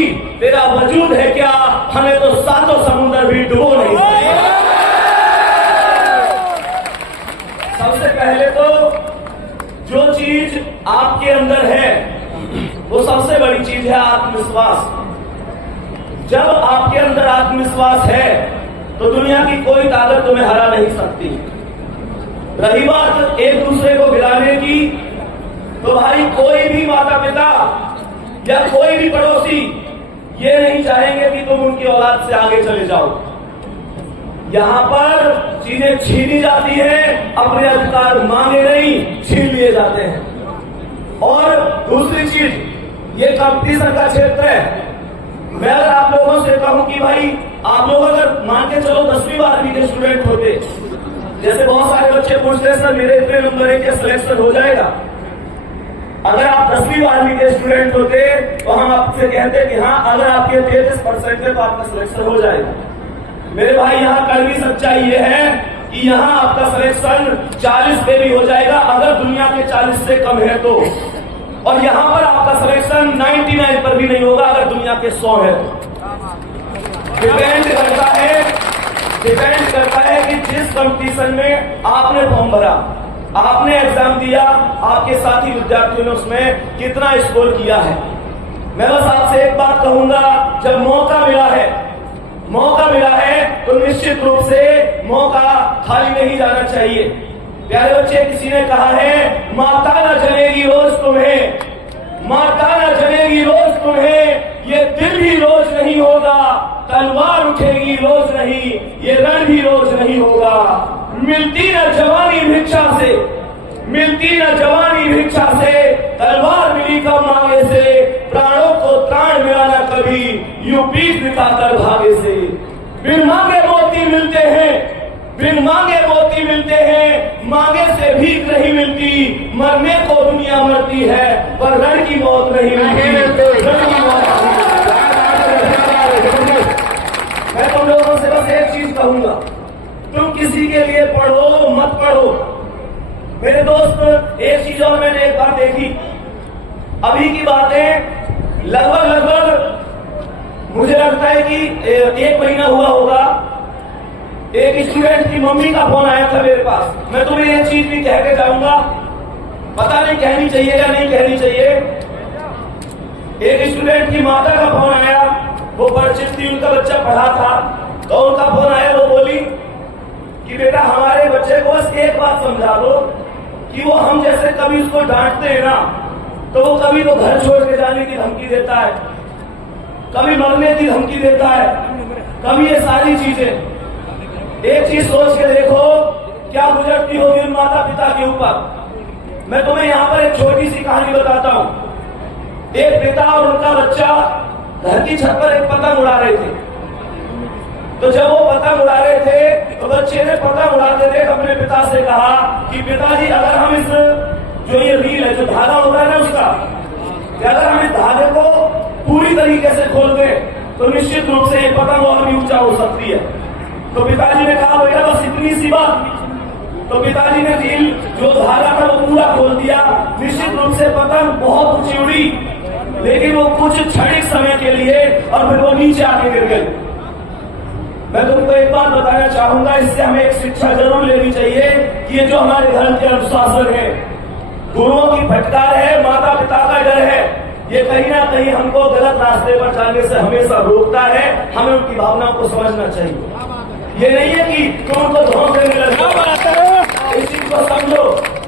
होगी, तेरा वजूद है क्या, हमें तो सातों समुद्र भी डुबो नहीं सकते। सबसे पहले तो जो चीज आपके अंदर है वो सबसे बड़ी चीज है आत्मविश्वास। जब आपके अंदर आत्मविश्वास है तो दुनिया की कोई ताकत तुम्हें हरा नहीं सकती। रही बात एक दूसरे को गिराने की, तो भाई कोई भी माता पिता या कोई भी पड़ोसी ये नहीं चाहेंगे कि तुम उनकी औलाद से आगे चले जाओ। यहां पर चीजें छीनी जाती हैं, अपने अधिकार मांगे नहीं, छीन लिए जाते हैं। और दूसरी चीज, ये कंपटीशन का क्षेत्र है। मैं अगर आप लोगों से कहूं कि भाई आप लोग अगर मान के चलो 10वीं 12वीं के स्टूडेंट होते, जैसे बहुत सारे बच्चे पूछते हैं सर मेरे इतने नंबर है क्या सिलेक्शन हो जाएगा। अगर आप 10वीं 12वीं के स्टूडेंट होते तो हम आपसे कहते कि हाँ अगर आपके 33% है तो आपका सिलेक्शन हो जाएगा। मेरे भाई यहाँ कड़वी सच्चाई ये है कि यहाँ आपका सिलेक्शन 40 पे भी हो जाएगा अगर दुनिया के 40 से कम है तो, और यहाँ पर आपका सिलेक्शन 99 पर भी नहीं होगा अगर दुनिया के 100 है तो। डिपेंड करता है कि जिस कंपटीशन में आपने फॉर्म भरा, आपने एग्जाम दिया, आपके साथी विद्यार्थियों ने उसमें कितना स्कोर किया है। मैं बस आपसे एक बात कहूंगा, जब मौका मिला है तो निश्चित रूप से मौका खाली नहीं जाना चाहिए। प्यारे बच्चे, किसी ने कहा है माता न जलेगी रोज तुम्हें, माता न जलेगी रोज तुम्हें, ये दिल भी रोज नहीं होगा, तलवार उठेगी रोज नहीं, ये रण भी रोज नहीं होगा। मिलती न जवानी भिक्षा से, मिलती न जवानी भिक्षा से, तलवार मिली कब मांगे से, प्राणों को त्राण मिला न कभी, यूं पीठ दिखाकर भागे से। बिन मांगे मोती मिलते हैं, बिन मांगे मोती मिलते हैं, मांगे से भीख नहीं मिलती, मरने को दुनिया मरती है पर रण की मौत नहीं मिलती, रण की मौत नहीं मिलती। मैं तुम लोगों से बस एक चीज कहूंगा, तुम किसी के लिए पढ़ो मत पढ़ो। मेरे दोस्त, एक चीज और मैंने एक बार देखी, अभी की बातें लगभग मुझे लगता है कि 1 महीना हुआ होगा, एक स्टूडेंट की मम्मी का फोन आया था मेरे पास। मैं तुम्हें ये चीज भी कह के जाऊंगा, पता नहीं कहनी चाहिए या नहीं कहनी चाहिए। एक स्टूडेंट की माता का फोन आया, वो परिचित थी, उनका बच्चा पढ़ा था, तो उनका फोन आया, वो बोली कि बेटा हमारे बच्चे को बस एक बात समझा दो कि वो हम जैसे कभी उसको डांटते हैं ना तो वो कभी तो घर छोड़ के जाने की धमकी देता है, कभी मरने की धमकी देता है, कभी ये सारी चीजें। एक चीज सोच के देखो क्या गुजरती होगी उन माता पिता के ऊपर। मैं तुम्हें यहाँ पर एक छोटी सी कहानी बताता हूँ। एक पिता और उनका बच्चा घर की छत पर एक पतंग उड़ा रहे थे। तो जब वो पतंग उड़ा रहे थे तो बच्चे ने पतंग उड़ाते थे अपने पिता से कहा कि पिताजी अगर हम इस जो ये रील है, जो धागा होता है ना उसका, अगर हम इस धागे को पूरी तरीके से खोल दें तो निश्चित रूप से ये पतंग और भी ऊंचा हो सकती है। तो पिताजी ने कहा बेटा बस इतनी सी बात। तो पिताजी ने रील जो धागा था वो पूरा खोल दिया। निश्चित रूप से पतंग बहुत ऊंची उड़ी, लेकिन वो कुछ क्षणिक समय के लिए और फिर वो नीचे आके गिर गई। मैं तुमको एक बात बताना चाहूंगा, इससे हमें एक शिक्षा जरूर लेनी चाहिए कि ये जो हमारे धर्म के अनुशासन है, गुरुओं की फटकार है, माता पिता का डर है, ये कहीं ना कहीं हमको गलत रास्ते पर जाने से हमेशा रोकता है। हमें उनकी भावनाओं को समझना चाहिए। ये नहीं है कि तुम उनको धोख देने लगे, इस चीज को समझो।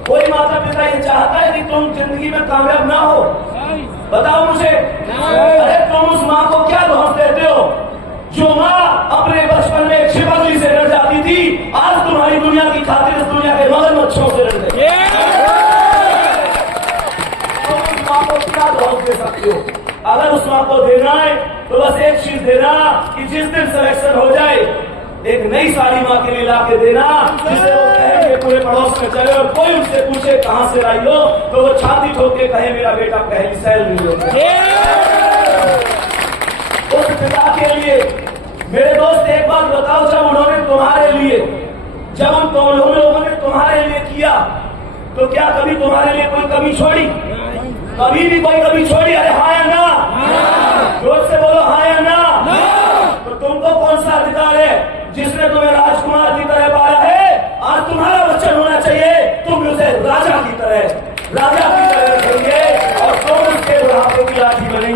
कोई माता पिता ये चाहता है कि तुम जिंदगी में कामयाब ना हो? बताओ मुझे। अरे तुम उस माँ को क्या धोख देते हो जो माँ अपने बचपन में छिपकली से डर जाती थी, आज तुम्हारी दुनिया की खातिर इस दुनिया के मगरमच्छों से डर गई। तुम उस माँ को क्या धोख दे सकते हो? अगर उस माँ को देना है तो बस एक चीज देना कि जिस दिन सिलेक्शन हो जाए एक नई साड़ी माँ के लिए ला के देना, जिसे वो कहेंगे पूरे पड़ोस में चले और कोई उनसे पूछे कहां से लाई हो तो वो छाती ठोक के कहे मेरा बेटा पहली सैल नहीं होता। उस पिता के लिए मेरे दोस्त एक बात बताओ, जब उन्होंने तुम्हारे लिए, जब उन लोगों ने तुम्हारे लिए किया तो क्या कभी तुम्हारे लिए कोई कमी छोड़ी? कभी भी कोई कमी छोड़ी? अरे हाँ या ना? जोर से बोलो।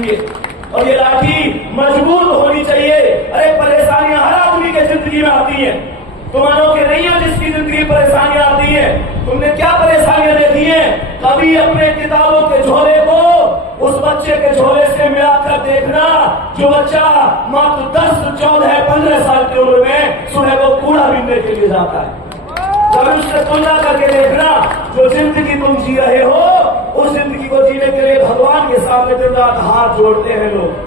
चाहिए और ये लाठी मजबूत होनी चाहिए। अरे परेशानियां हर आदमी के जिंदगी में आती हैं, तुम मानोगे नहीं हो जिसकी जिंदगी में परेशानियां आती हैं। तुमने क्या परेशानियां देखी हैं? कभी अपने किताबों के झोले को उस बच्चे के झोले से मिलाकर देखना जो बच्चा मात्र 10, 14, 15 साल की उम्र में सुबह को कूड़ा बीनने के लिए जाता है। कभी उससे तुलना करके देखना जो जिंदगी तुम जी रहे हो उस जिंदगी को जीने के लिए भगवान के सामने दिन रात हाथ जोड़ते हैं लोग।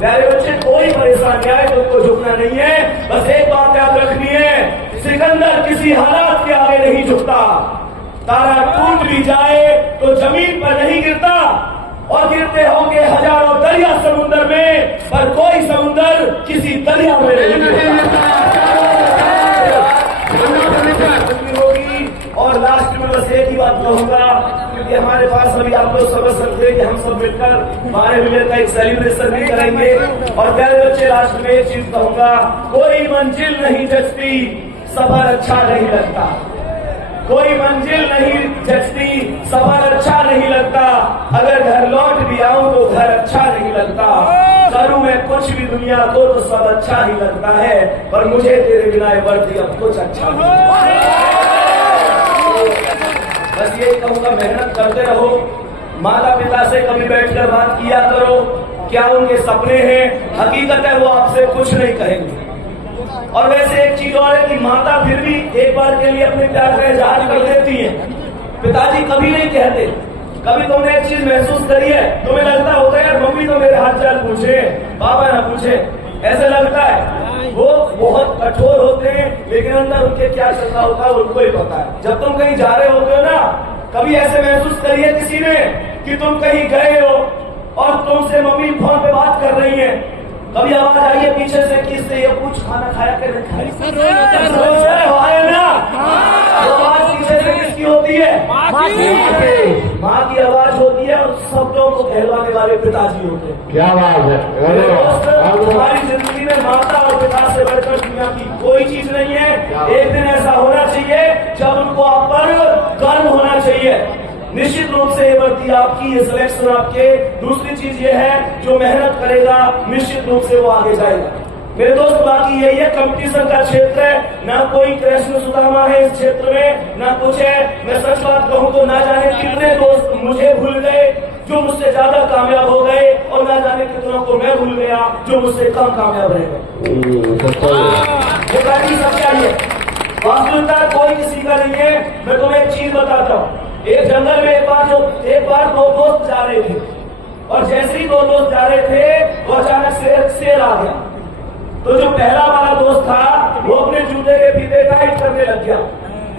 प्यारे बच्चे, कोई परेशानी आए तो उनको झुकना नहीं है। बस एक बात याद रखनी है, सिकंदर किसी हालात के आगे नहीं झुकता। तारा टूट भी जाए तो जमीन पर नहीं गिरता, और गिरते होंगे हजारों दरिया समुद्र में, पर कोई समुद्र किसी दरिया में नहीं गिरता। होगी। और लास्ट में बस एक ही बात कहूंगा, क्योंकि हमारे पास अभी आप लोग समझ सकते हैं कि हम सब मिलकर 12 मिनट का एक सेलिब्रेशन भी करेंगे। और प्यारे बच्चे, लास्ट में एक चीज कहूंगा, कोई मंजिल नहीं जचती, सफर अच्छा नहीं लगता। कोई मंजिल नहीं जचती, सफर अच्छा नहीं लगता। अगर घर लौट भी आऊं तो घर अच्छा नहीं लगता। करूं मैं कुछ भी दुनिया को तो सब अच्छा ही लगता है, पर मुझे तेरे बिना बढ़ती अब कुछ अच्छा नहीं। बस ये कहूंगा, मेहनत करते रहो, माता पिता से कभी बैठकर बात किया करो, क्या उनके सपने हैं। हकीकत है वो आपसे कुछ नहीं कहेंगे। और वैसे एक चीज और है कि माता फिर भी एक बार के लिए अपने प्यार का इजहार कर देती है, पिताजी कभी नहीं कहते। कभी तुमने एक चीज महसूस करी है, तुम्हें लगता होगा यार मम्मी तो मेरे हाथ चाल पूछे, पापा ना पूछे, ऐसा लगता है। वो बहुत कठोर होते हैं, लेकिन अंदर उनके क्या चल रहा होता है उनको ही पता है। जब तुम कहीं जा रहे होते हो ना, कभी ऐसे महसूस करिए किसी ने कि तुम कहीं गए हो और तुमसे मम्मी फोन पे बात कर रही है, कभी आवाज आई है पीछे से कि इससे ये कुछ खाना खाया कर ना, आवाज पीछे से किसकी होती है? माँ की आवाज होती है, और शब्दों को कहलवाने वाले पिताजी होते हैं। क्या बात है। हमारी जिंदगी में माता और पिता से बढ़कर दुनिया की कोई चीज नहीं है। एक दिन ऐसा होना चाहिए जब उनको आप पर गर्व होना चाहिए। निश्चित रूप से ये भर्ती आपकी, ये सिलेक्शन आपके। दूसरी चीज ये है, जो मेहनत करेगा निश्चित रूप से वो आगे जाएगा। मेरे दोस्त, बाकी यही है, कंपटीशन का क्षेत्र है, ना कोई कृष्ण सुदामा है इस क्षेत्र में, ना कुछ है। मैं सच बात कहूँ तो ना जाने कितने दोस्त मुझे भूल गए जो मुझसे ज्यादा कामयाब हो गए, और ना जाने कितनों को मैं भूल गया जो मुझसे कम कामयाब रह गए। ये बाकी सच्चाई है, वास्तविकता कोई किसी का नहीं है। मैं तुम्हें एक चीज बताता हूँ, एक जंगल में एक बार दो दोस्त जा रहे थे, और जैसे ही दो दोस्त जा रहे थे वो अचानक शेर आ गया। तो जो पहला वाला दोस्त था वो अपने जूते के फीते टाइट करने लग गया,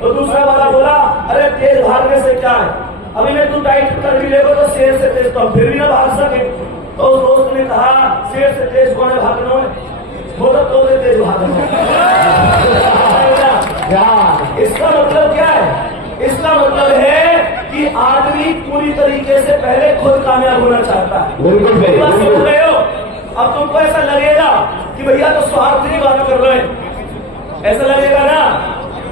तो दूसरा वाला बोला, अरे तेज भागने से क्या है, अभी मैं तू टाइट कर भी लेगा तो शेर से तेज तो हम फिर भी ना भाग सके। तो उस दोस्त ने कहा, शेर से तेज कौन है भागने में? बोला तो तेज भागना। इसका मतलब क्या है? इसका मतलब है कि आदमी पूरी तरीके से पहले खुद कामयाब होना चाहता है। मेरी बात समझ रहे हो? अब तुमको ऐसा लगेगा कि भैया तो स्वार्थ की बात कर रहे हैं, ऐसा लगेगा ना,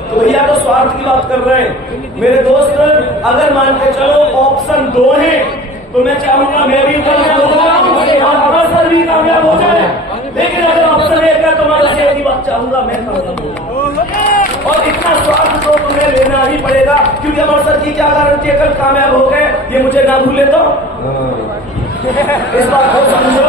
तो भैया तो स्वार्थ की बात कर रहे हैं। मेरे दोस्त, अगर मान के चलो ऑप्शन 2 है, तो मैं चाहूंगा मैं भी कामयाब हो जाऊं और हमारा सर भी कामयाब हो जाए। लेकिन अगर ऑप्शन 1 है तो मैं एक ही बात चाहूंगा, मैं कामयाब हो जाऊं। और इतना स्वार्थ तो तुम्हें लेना ही पड़ेगा, क्योंकि हमारे सर की क्या गारंटी है कल कामयाब हो गए ये मुझे ना भूले तो। इस बात को समझो।